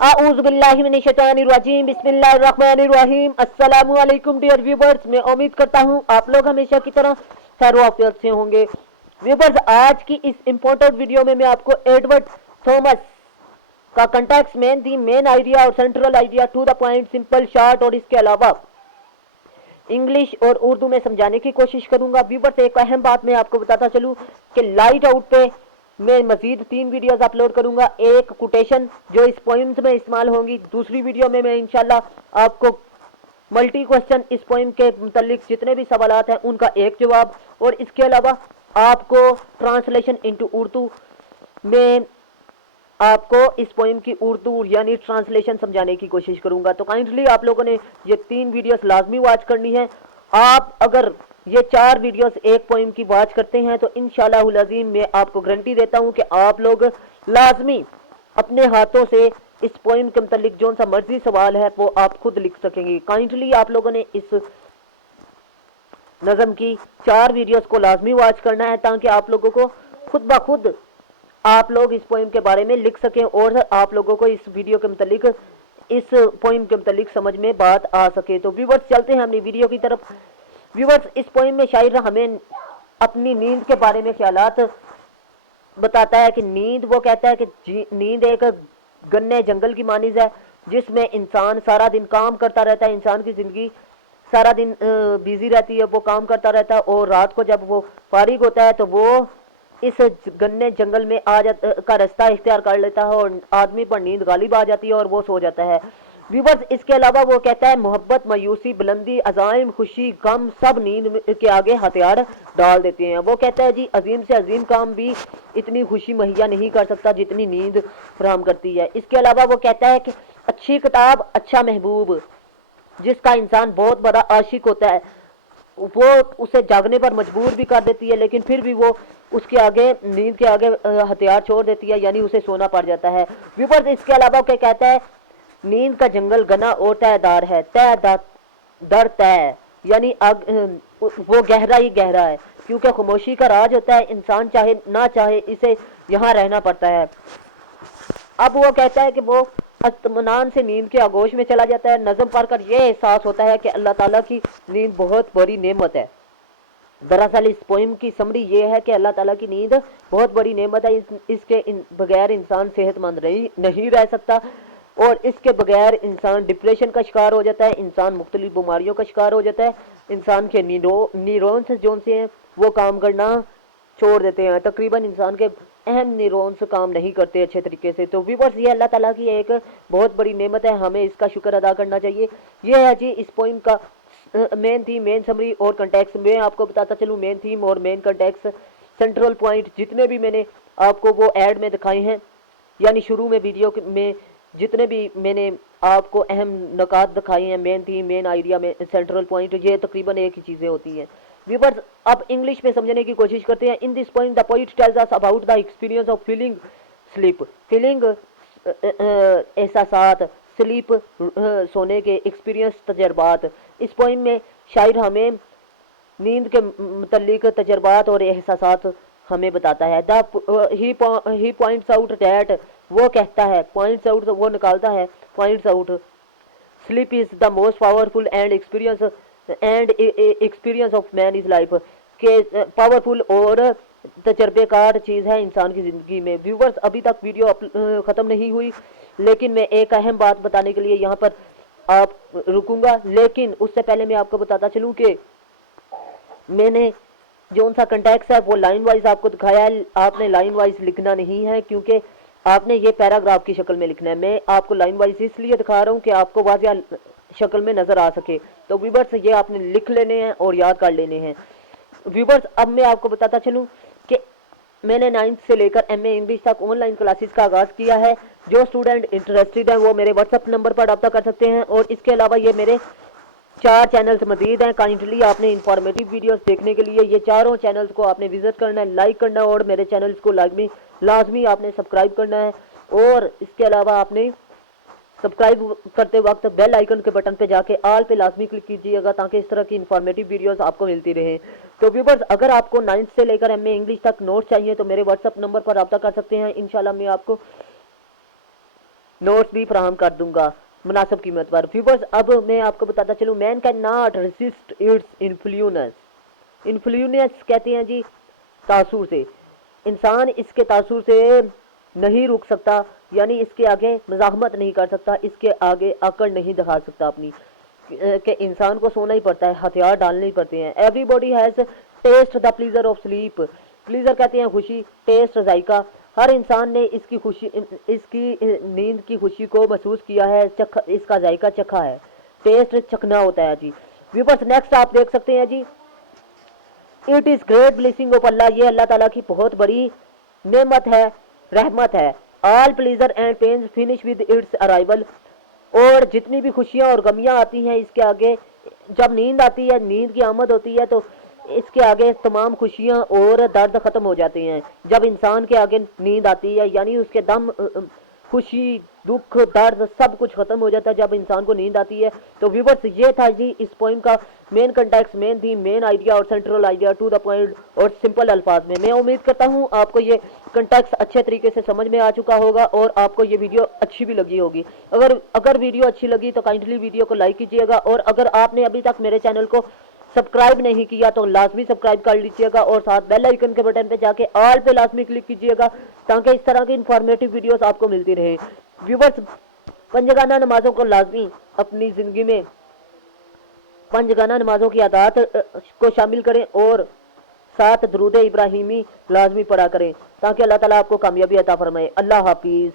आऊज़ बिल्लाहि मिनश शैतानिर रजीम बिस्मिल्लाहिर रहमानिर रहीम। अस्सलामु अलैकुम डियर व्यूवर्स, मैं उम्मीद करता हूँ आप लोग हमेशा की तरह खैर वाफियत से होंगे। व्यूवर्स, आज की इस इम्पोर्टेंट वीडियो में मैं आपको एडवर्ड थॉमस का कंटेक्स्ट में दी मेन आइडिया और central idea to the point, simple, short और इसके अलावा इंग्लिश और उर्दू में समझाने की कोशिश करूंगा। व्यूवर्स, एक अहम बात मैं आपको बताता चलूं कि लाइट आउट पे मैं मजीद 3 वीडियोस अपलोड करूंगा। एक कोटेशन जो इस पोइम्स में इस्तेमाल होंगी, दूसरी वीडियो में मैं इंशाल्लाह आपको मल्टी क्वेश्चन इस पोइम के मुतालिक जितने भी सवालात हैं उनका एक जवाब, और इसके अलावा आपको ट्रांसलेशन इनटू उर्दू में आपको इस पोइम की उर्दू यानी ट्रांसलेशन समझाने की कोशिश करूंगा। तो काइंडली आप लोगों ने ये 3 वीडियोस लाजमी वॉच करनी है। आप अगर ये 4 वीडियोस एक पोइम की वॉच करते हैं तो इंशाल्लाह अज़ीम मैं आपको गारंटी देता हूं कि आप लोग लाजमी अपने हाथों से इस पोइम के मुतालिक जो सा मर्जी सवाल है वो आप खुद लिख सकेंगे। काइंडली आप लोगों ने इस नज़म की 4 वीडियोस को लाजमी वॉच करना है ताकि आप लोगों को खुद ब खुद आप लोग इस पोइम के बारे में लिख सकें और आप लोगों को इस वीडियो के मुतालिक इस पोइम के मुतालिक समझ में बात आ सके। तो व्यूवर्स, चलते हैं अपनी वीडियो की तरफ। व्यूवर्स, इस पोइम में शायर हमें अपनी नींद के बारे में ख्यालात बताता है कि नींद, वो कहता है कि नींद एक गन्ने जंगल की मानिज है जिसमें इंसान सारा दिन काम करता रहता है। इंसान की ज़िंदगी सारा दिन बिजी रहती है, वो काम करता रहता है, और रात को जब वो फारिग होता है तो वो इस गन्ने जंगल में का रास्ता इख्तियार कर लेता है और आदमी पर नींद गालिब आ जाती है और वो सो जाता है। व्यूवर्स, इसके अलावा वो कहता है मोहब्बत, मायूसी, बुलंदी, अज़ाइम, खुशी, गम सब नींद के आगे हथियार डाल देते हैं। वो कहता है जी अजीम से अजीम काम भी इतनी खुशी मुहैया नहीं कर सकता जितनी नींद फराहम करती है। इसके अलावा वो कहता है कि अच्छी किताब, अच्छा महबूब, जिसका इंसान बहुत बड़ा आशिक होता है, वो उसे जागने पर मजबूर भी कर देती है, लेकिन फिर भी वो उसके आगे नींद के आगे हथियार छोड़ देती है, यानी उसे सोना पड़ जाता है। व्यूवर्स, इसके अलावा क्या कहता है, नींद का जंगल घना और तयदार है, दर तय, यानी वो गहरा ही गहरा है, क्योंकि खामोशी का राज होता है, इंसान चाहे ना चाहे इसे यहाँ रहना पड़ता है। अब वो कहता है कि वो इत्मीनान से नींद के आगोश में चला जाता है। नज़म पढ़कर ये एहसास होता है कि अल्लाह ताला की नींद बहुत बड़ी नेमत है। दरअसल इस पोइम की समरी ये है कि अल्लाह ताला की नींद बहुत बड़ी नेमत है। इसके बगैर इंसान सेहतमंद नहीं रह सकता, और इसके बगैर इंसान डिप्रेशन का शिकार हो जाता है, इंसान मुख्तलिफ बीमारियों का शिकार हो जाता है, इंसान के न्यूरॉन्स जो से हैं वो काम करना छोड़ देते हैं। तकरीबन इंसान के अहम न्यूरॉन्स काम नहीं करते अच्छे तरीके से। तो व्यूवर्स, ये अल्लाह ताला की एक बहुत बड़ी नेमत है, हमें इसका शुक्र अदा करना चाहिए। ये है जी इस पोइम का मेन थीम, मेन समरी और कंटेक्स्ट। मैं आपको बताता चलूँ मेन थीम और मेन कंटेक्स्ट, सेंट्रल पॉइंट जितने भी मैंने आपको वो ऐड में दिखाए हैं, यानी शुरू में वीडियो में जितने भी मैंने आपको अहम नकात दिखाई हैं, मेन थीम, मेन आइडिया में सेंट्रल पॉइंट, ये तकरीबन एक ही चीज़ें होती हैं। व्यूवर्स, अब इंग्लिश में समझने की कोशिश करते हैं। In this point the poet tells us about the experience of feeling sleep, feeling एहसासात, स्लीप सोने के, एक्सपीरियंस तजर्बात। इस पॉइंट में शायर हमें नींद के मुतल्लिक तजर्बात और एहसासात हमें बताता है। ही पॉइंट्स आउट डैट, वो कहता है, पॉइंट्स आउट वो निकालता है, points out sleep is the most powerful and experience of man is life, के पावरफुल और तजर्बेकार चीज़ है इंसान की ज़िंदगी में। व्यूवर्स, अभी तक वीडियो ख़त्म नहीं हुई, लेकिन मैं एक अहम बात बताने के लिए यहाँ पर आप रुकूंगा, लेकिन उससे पहले मैं आपको बताता चलूँ कि मैंने जो सा कंटेक्स्ट है वो लाइन वाइज आपको दिखाया है। आपने लाइन वाइज लिखना नहीं है, क्योंकि आपने ये पैराग्राफ की शक्ल में लिखना है। मैं आपको लाइन वाइज इसलिए दिखा रहा हूँ कि आपको वाज़िया शक्ल में नज़र आ सके। तो व्यूवर्स, ये आपने लिख लेने हैं और याद कर लेने हैं। व्यूवर्स, अब मैं आपको बताता चलूँ कि मैंने 9th से लेकर MA इंग्लिश तक ऑनलाइन क्लासेस का आगाज़ किया है। जो स्टूडेंट इंटरेस्टेड हैं वो मेरे व्हाट्सअप नंबर पर रब्ता कर सकते हैं, और इसके अलावा ये मेरे 4 चैनल्स मजीद हैं। काइंडली आपने इंफॉर्मेटिव वीडियोस देखने के लिए ये चारों चैनल्स को आपने विजिट करना है, लाइक करना है, और मेरे चैनल्स को लाजमी आपने सब्सक्राइब करना है। और इसके अलावा आपने सब्सक्राइब करते वक्त बेल आइकन के बटन पे जाके ऑल पे लाजमी क्लिक कीजिएगा, ताकि इस तरह की इंफॉर्मेटिव वीडियोस आपको मिलती रहे। तो व्यूवर्स, अगर आपको 9th से लेकर MA इंग्लिश तक नोट्स चाहिए तो मेरे व्हाट्सअप नंबर पर रब्ता कर सकते हैं। इंशाल्लाह मैं आपको नोट्स भी फराहम कर दूंगा मुनासिब कीमत पर। व्यूवर्स, अब मैं आपको बताता चलूँ, man can not resist its influence. Influence कहते हैं जी तासुर से, इंसान इसके तासुर से नहीं रुक सकता, यानी इसके आगे मज़ाहमत नहीं कर सकता, इसके आगे अकड़ नहीं दिखा सकता अपनी, कि इंसान को सोना ही पड़ता है, हथियार डालने ही पड़ते हैं। Everybody has taste the pleasure of sleep. Pleasure कहते हैं खुशी, टेस्ट जायका। हर इंसान ने इसकी खुशी, इसकी नींद की खुशी को महसूस किया है, इसका जायका चखा है। टेस्ट चखना होता है जी। व्यूवर्स, नेक्स्ट आप देख सकते हैं जी, it is great blessing of Allah. ये अल्लाह ताला की बहुत बड़ी नेमत है, रहमत है। All pleaser and pains finish with its arrival. और जितनी भी खुशियाँ और गमियाँ आती हैं इसके आगे, जब नींद आती है, नींद की आमद होती है, तो इसके आगे तमाम खुशियाँ और दर्द ख़त्म हो जाते हैं। जब इंसान के आगे नींद आती है, यानी उसके दम, खुशी, दुख, दर्द सब कुछ ख़त्म हो जाता है जब इंसान को नींद आती है। तो व्यूवर्स, ये था जी इस पोइम का main context, main theme, main idea और central idea, to the point और सिंपल अल्फाज में। मैं उम्मीद करता हूँ आपको ये कंटेक्स्ट अच्छे तरीके से समझ में आ चुका होगा और आपको ये वीडियो अच्छी भी लगी होगी। अगर वीडियो अच्छी लगी तो काइंडली वीडियो को लाइक कीजिएगा, और अगर आपने अभी तक मेरे चैनल को सब्सक्राइब नहीं किया तो लाजमी सब्सक्राइब कर लीजिएगा, और साथ बेल आइकन के बटन पे जाके ऑल पे लाजमी क्लिक कीजिएगा, ताकि इस तरह की इंफॉर्मेटिव वीडियोस आपको मिलती रहे। व्यूवर्स, पंजगाना नमाजों को लाजमी अपनी ज़िंदगी में पंजगाना नमाजों की आदत को शामिल करें, और साथ दरूद इब्राहिमी लाजमी पढ़ा करें, ताकि अल्लाह ताला आपको कामयाबी अता फरमाए। अल्लाह हाफिज़।